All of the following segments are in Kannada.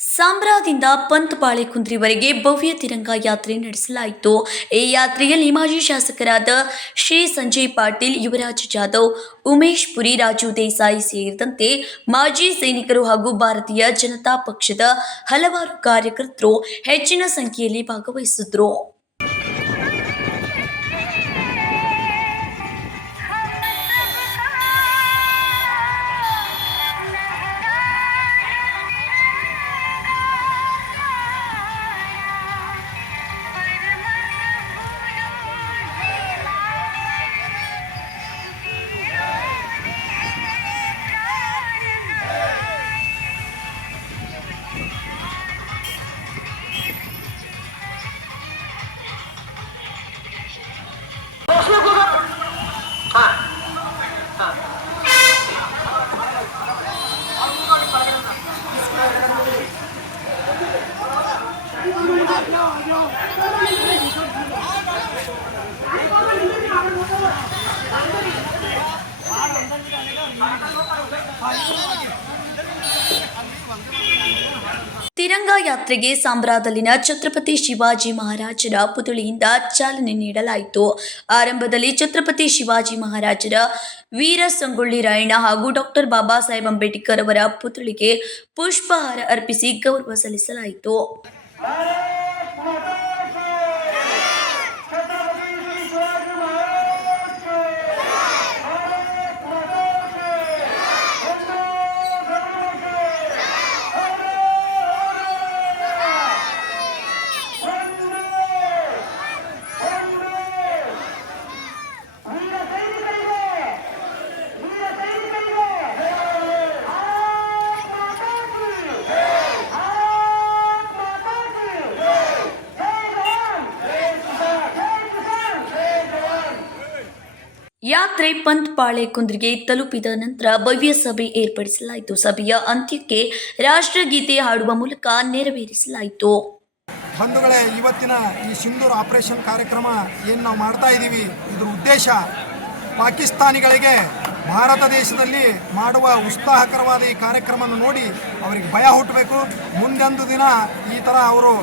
ಸಾಂಬ್ರಾದಿಂದ ಪಂತ್ ಬಾಳೆಕುಂದ್ರಿವರೆಗೆ ಭವ್ಯ ತಿರಂಗ ಯಾತ್ರೆ ನಡೆಸಲಾಯಿತು. ಈ ಯಾತ್ರೆಯಲ್ಲಿ ಮಾಜಿ ಶಾಸಕರಾದ ಶ್ರೀ ಸಂಜಯ್ ಪಾಟೀಲ್, ಯುವರಾಜ್ ಜಾಧವ್, ಉಮೇಶ್ ಪುರಿ, ರಾಜು ದೇಸಾಯಿ ಸೇರಿದಂತೆ ಮಾಜಿ ಸೈನಿಕರು ಹಾಗೂ ಭಾರತೀಯ ಜನತಾ ಪಕ್ಷದ ಹಲವಾರು ಕಾರ್ಯಕರ್ತರು ಹೆಚ್ಚಿನ ಸಂಖ್ಯೆಯಲ್ಲಿ ಭಾಗವಹಿಸಿದ್ರು. ತಿರಂಗ ಯಾತ್ರೆಗೆ ಸಾಂಬ್ರಾದಲ್ಲಿನ ಛತ್ರಪತಿ ಶಿವಾಜಿ ಮಹಾರಾಜರ ಪುತ್ಥಳಿಯಿಂದ ಚಾಲನೆ ನೀಡಲಾಯಿತು. ಆರಂಭದಲ್ಲಿ ಛತ್ರಪತಿ ಶಿವಾಜಿ ಮಹಾರಾಜರ ವೀರ ಸಂಗೊಳ್ಳಿ ರಾಯಣ್ಣ ಹಾಗೂ ಡಾಕ್ಟರ್ ಬಾಬಾ ಸಾಹೇಬ್ ಅಂಬೇಡ್ಕರ್ ಅವರ ಪುತ್ಥಳಿಗೆ ಪುಷ್ಪಹಾರ ಅರ್ಪಿಸಿ ಗೌರವ ಸಲ್ಲಿಸಲಾಯಿತು. ಯಾತ್ರೆ ಪಂತ್ ಬಾಳೆಕುಂದ್ರಿಗೆ ತಲುಪಿದ ನಂತರ ಭವ್ಯ ಸಭೆ ಏರ್ಪಡಿಸಲಾಯಿತು. ಸಭೆಯ ಅಂತ್ಯಕ್ಕೆ ರಾಷ್ಟ್ರಗೀತೆ ಹಾಡುವ ಮೂಲಕ ನೆರವೇರಿಸಲಾಯಿತು. ಬಂಧುಗಳೇ, ಇವತ್ತಿನ ಈ ಸಿಂಧೂರ್ ಆಪರೇಷನ್ ಕಾರ್ಯಕ್ರಮ ಏನು ನಾವು ಮಾಡ್ತಾ ಇದ್ದೀವಿ, ಇದರ ಉದ್ದೇಶ ಪಾಕಿಸ್ತಾನಿಗಳಿಗೆ ಭಾರತ ದೇಶದಲ್ಲಿ ಮಾಡುವ ಉತ್ಸಾಹಕರವಾದ ಈ ಕಾರ್ಯಕ್ರಮವನ್ನು ನೋಡಿ ಅವರಿಗೆ ಭಯ ಹುಟ್ಟಬೇಕು. ಮುಂದೊಂದು ದಿನ ಈ ಥರ ಅವರು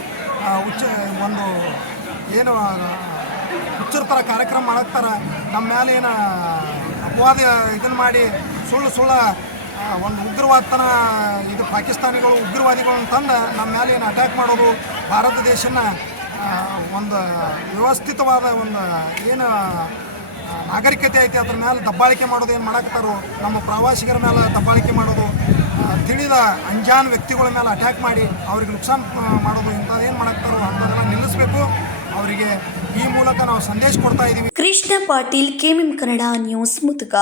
ಹುಚ್ಚರ ಥರ ಕಾರ್ಯಕ್ರಮ ಮಾಡಕ್ತಾರೆ, ನಮ್ಮ ಮೇಲೆ ಏನು ಅಪವಾದ ಇದನ್ನು ಮಾಡಿ ಸುಳ್ಳು ಒಂದು ಉಗ್ರವಾದತನ ಇದು ಪಾಕಿಸ್ತಾನಿಗಳು ಉಗ್ರವಾದಿಗಳನ್ನು ತಂದು ನಮ್ಮ ಮೇಲೆ ಏನು ಅಟ್ಯಾಕ್ ಮಾಡೋದು, ಭಾರತ ದೇಶನ ಒಂದು ವ್ಯವಸ್ಥಿತವಾದ ಒಂದು ಏನು ನಾಗರಿಕತೆ ಐತಿ ಅದ್ರ ಮೇಲೆ ದಬ್ಬಾಳಿಕೆ ಮಾಡೋದು ಏನು ಮಾಡಾಕ್ತಾರೋ, ನಮ್ಮ ಪ್ರವಾಸಿಗರ ಮೇಲೆ ದಬ್ಬಾಳಿಕೆ ಮಾಡೋದು, ತಿಳಿದ ಅಂಜಾನ್ ವ್ಯಕ್ತಿಗಳ ಮೇಲೆ ಅಟ್ಯಾಕ್ ಮಾಡಿ ಅವ್ರಿಗೆ ನುಕ್ಸಾನ್ ಮಾಡೋದು, ಇಂಥದ್ದೇನು ಮಾಡಾಕ್ತಾರೋ ಅಂಥದ್ದೆಲ್ಲ ನಿಲ್ಲಿಸಬೇಕು. ಅವರಿಗೆ ಈ ಮೂಲಕ ನಾವು ಸಂದೇಶ ಕೊಡ್ತಾ ಇದ್ದೀವಿ. Krishna Patil, KMM Kannada news, ಮುತುಕ.